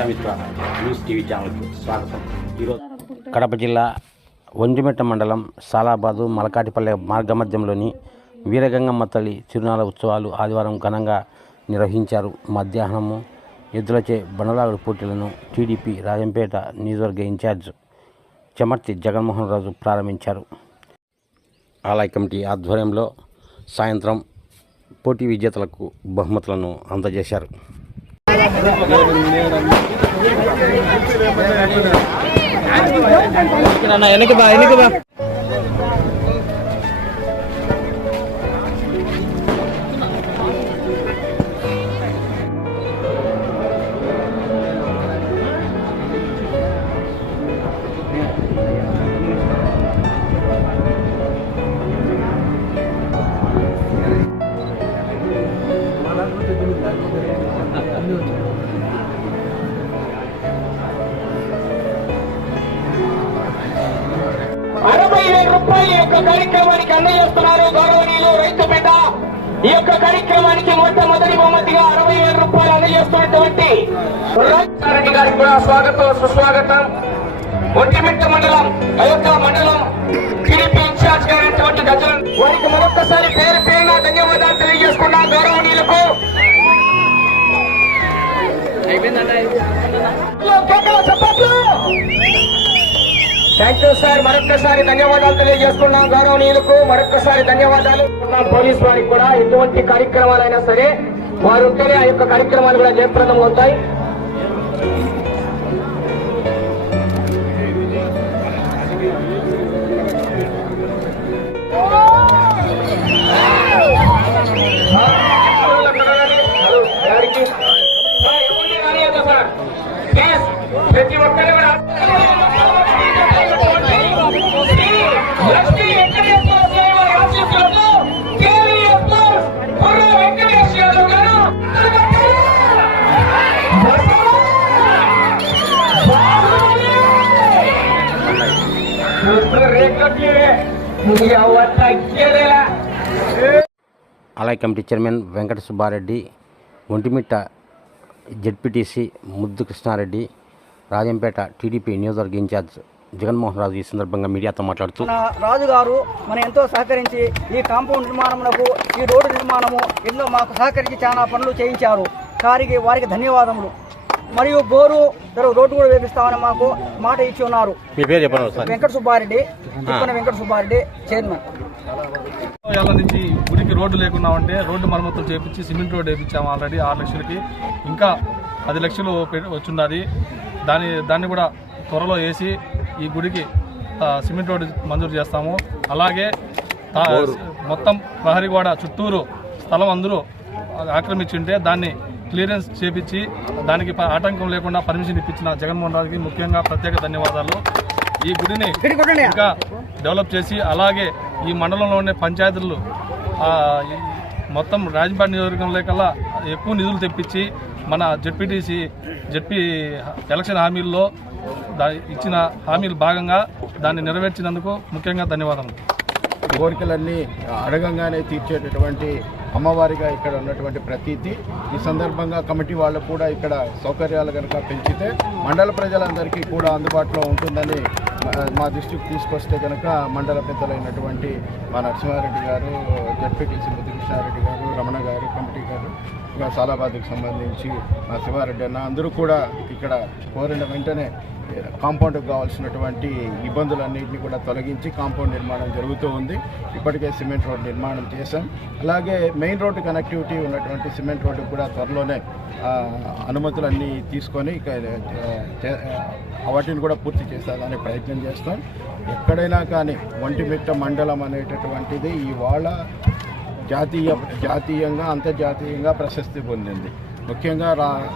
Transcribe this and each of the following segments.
Prajamitra news TV ఛానల్కు స్వాగతం. ఈరోజు కడప జిల్లా ఒంటిమిట్ట మండలం సాలాబాదు మలకాటిపల్లె మార్గమధ్యంలోని వీరగంగమ్మ తల్లి తిరునాళ్ళ ఉత్సవాలు ఆదివారం ఘనంగా నిర్వహించారు. మధ్యాహ్నము ఎద్దులచే బండలాగుడు పోటీలను టీడీపీ రాజంపేట నియోజకవర్గ ఇన్ఛార్జ్ చెమర్తి జగన్మోహన్ రాజు ప్రారంభించారు. ఆలయ కమిటీ ఆధ్వర్యంలో సాయంత్రం పోటీ విజేతలకు బహుమతులను అందజేశారు. రూపాయల యొక్క కార్యక్రమానికి అందజేస్తున్నారు గౌరవనీయులు రైతు బిడ్డ. ఈ యొక్క కార్యక్రమానికి మొట్టమొదటి బహుమతిగా 60,000 రూపాయలు అందజేస్తున్నటువంటి రెడ్డి గారికి కూడా స్వాగతం సుస్వాగతం. ఒంటిమిట్ట మండలం అయోధ్య మండలం టీడీపీ ఇన్ఛార్జ్ గారైనటువంటి గజల్ వారికి మరొకసారి పేరు పేరున ధన్యవాదాలు తెలియజేసుకున్నాం. గౌరవనీయులకు థ్యాంక్ యూ సార్. మరొక్కసారి ధన్యవాదాలు తెలియజేసుకున్నాం. గౌరవనీయులకు మరొక్కసారి ధన్యవాదాలు. పోలీసు వారికి కూడా ఎటువంటి కార్యక్రమాలైనా సరే వారు ఉంటేనే ఆ యొక్క కార్యక్రమాలు కూడా జయప్రదం అవుతాయి. ప్రతి ఒక్కరు కూడా ఆలయ committee chairman Venkata Subbareddy, Vontimitta ZPTC Muddu Krishnareddy, Rajampet TDP నియోజకవర్గ ఇన్ఛార్జ్ జగన్మోహన్ రాజు ఈ సందర్భంగా మీడియాతో మాట్లాడుతూ, రాజు గారు మన ఎంతో సహకరించి ఈ కాంపౌండ్ నిర్మాణమునకు, ఈ రోడ్డు నిర్మాణము ఎన్నో మాకు సహకరించి చాలా పనులు చేయించారు. వారికి ధన్యవాదములు. మరియు బోరు రోడ్డు కూడా వేపిస్తామని మాకు మాట ఇచ్చి ఉన్నారు. వెంకట సుబ్బారెడ్డి, వెంకట సుబ్బారెడ్డి చైర్మన్. ఏళ్ళ నుంచి గుడికి రోడ్డు లేకుండా ఉంటే రోడ్డు మరమ్మతులు చేపించి సిమెంట్ రోడ్డు వేయించాము ఆల్రెడీ 6 లక్షలకి. ఇంకా 10 లక్షలు వచ్చున్నది. దాన్ని కూడా త్వరలో వేసి ఈ గుడికి సిమెంట్ రోడ్డు మంజూరు చేస్తాము. అలాగే మొత్తం ప్రహరీ గోడ చుట్టూరు స్థలం అందరూ ఆక్రమించి ఉంటే దాన్ని క్లియరెన్స్ చేపించి దానికి ఆటంకం లేకుండా పర్మిషన్ ఇప్పించిన జగన్మోహన్ రాజుకి ముఖ్యంగా ప్రత్యేక ధన్యవాదాలు. ఈ గుడిని ఇంకా డెవలప్ చేసి అలాగే ఈ మండలంలో ఉండే పంచాయతీలు మొత్తం రాజంపేట నియోజకవర్గంలో కల్లా ఎక్కువ నిధులు తెప్పించి మన జెడ్పీ ఎలక్షన్ హామీల్లో ఇచ్చిన హామీలు భాగంగా దాన్ని నెరవేర్చినందుకు ముఖ్యంగా ధన్యవాదాలు. కోరికలన్నీ అడగంగానే తీర్చేటటువంటి అమ్మవారిగా ఇక్కడ ఉన్నటువంటి ప్రతీతి. ఈ సందర్భంగా కమిటీ వాళ్ళు కూడా ఇక్కడ సౌకర్యాలు కనుక పెంచితే మండల ప్రజలందరికీ కూడా అందుబాటులో ఉంటుందని మా దృష్టికి తీసుకొస్తే కనుక మండల పెద్దలైనటువంటి మా నరసింహారెడ్డి గారు, జడ్పీటీసీ ముద్దు కృష్ణారెడ్డి గారు, రమణ గారు, కమిటీ గారు, ఇంకా సాలాబాద్కి సంబంధించి మా శివారెడ్డి అన్న అందరూ కూడా ఇక్కడ కోరిన వెంటనే కాంపౌండ్కి కావాల్సినటువంటి ఇబ్బందులన్నింటినీ కూడా తొలగించి కాంపౌండ్ నిర్మాణం జరుగుతూ ఉంది. ఇప్పటికే సిమెంట్ రోడ్ నిర్మాణం చేశాం. అలాగే మెయిన్ రోడ్డు కనెక్టివిటీ ఉన్నటువంటి సిమెంట్ రోడ్డు కూడా త్వరలోనే అనుమతులన్నీ తీసుకొని వాటిని కూడా పూర్తి చేసేదానికి ప్రయత్నం చేస్తాం. ఎక్కడైనా కానీ ఒంటిమిట్ట మండలం అనేటటువంటిది ఇవాళ జాతీయంగా అంతర్జాతీయంగా ప్రశస్తి పొందింది. ముఖ్యంగా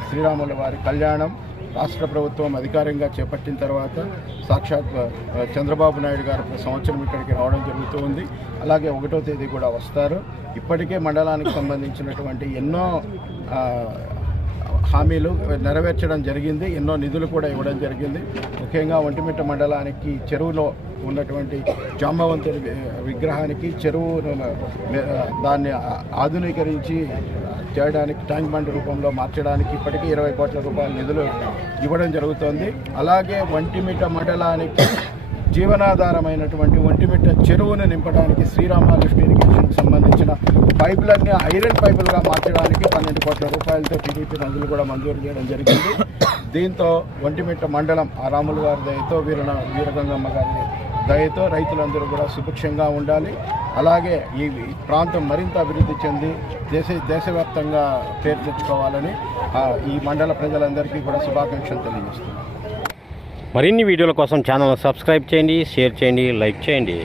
శ్రీరాముల వారి కళ్యాణం రాష్ట్ర ప్రభుత్వం అధికారంగా చేపట్టిన తర్వాత సాక్షాత్ చంద్రబాబు నాయుడు గారు సంవత్సరం ఇక్కడికి రావడం జరుగుతూ ఉంది. అలాగే 1వ తేదీ కూడా వస్తారు. ఇప్పటికే మండలానికి సంబంధించినటువంటి ఎన్నో హామీలు నెరవేర్చడం జరిగింది. ఎన్నో నిధులు కూడా ఇవ్వడం జరిగింది. ముఖ్యంగా ఒంటిమిట్ట మండలానికి చెరువులో ఉన్నటువంటి జాంబవంతుడి విగ్రహానికి చెరువు దాన్ని ఆధునీకరించి చేయడానికి ట్యాంక్ బండ్ రూపంలో మార్చడానికి ఇప్పటికీ 20 కోట్ల రూపాయల నిధులు ఇవ్వడం జరుగుతోంది. అలాగే ఒంటిమిట్ట మండలానికి జీవనాధారమైనటువంటి ఒంటిమిట్ట చెరువును నింపడానికి శ్రీరామలాల్ ఇరిగేషన్కి సంబంధించిన పైపులన్నీ ఐరన్ పైపులుగా మార్చడానికి 12 కోట్ల రూపాయలతో టీడీపీ నిధులు కూడా మంజూరు చేయడం జరిగింది. దీంతో ఒంటిమిట్ట మండలం ఆ రాములు గారి దయతో వీరగంగమ్మ గారి దయతో రైతులందరూ కూడా సుభిక్షంగా ఉండాలి. అలాగే ఈ ప్రాంతం మరింత అభివృద్ధి చెంది దేశవ్యాప్తంగా పేరు తెచ్చుకోవాలని ఈ మండల ప్రజలందరికీ కూడా శుభాకాంక్షలు తెలియజేస్తున్నాను. మరిన్ని వీడియోల కోసం ఛానల్ సబ్స్క్రైబ్ చేయండి, షేర్ చేయండి, లైక్ చేయండి.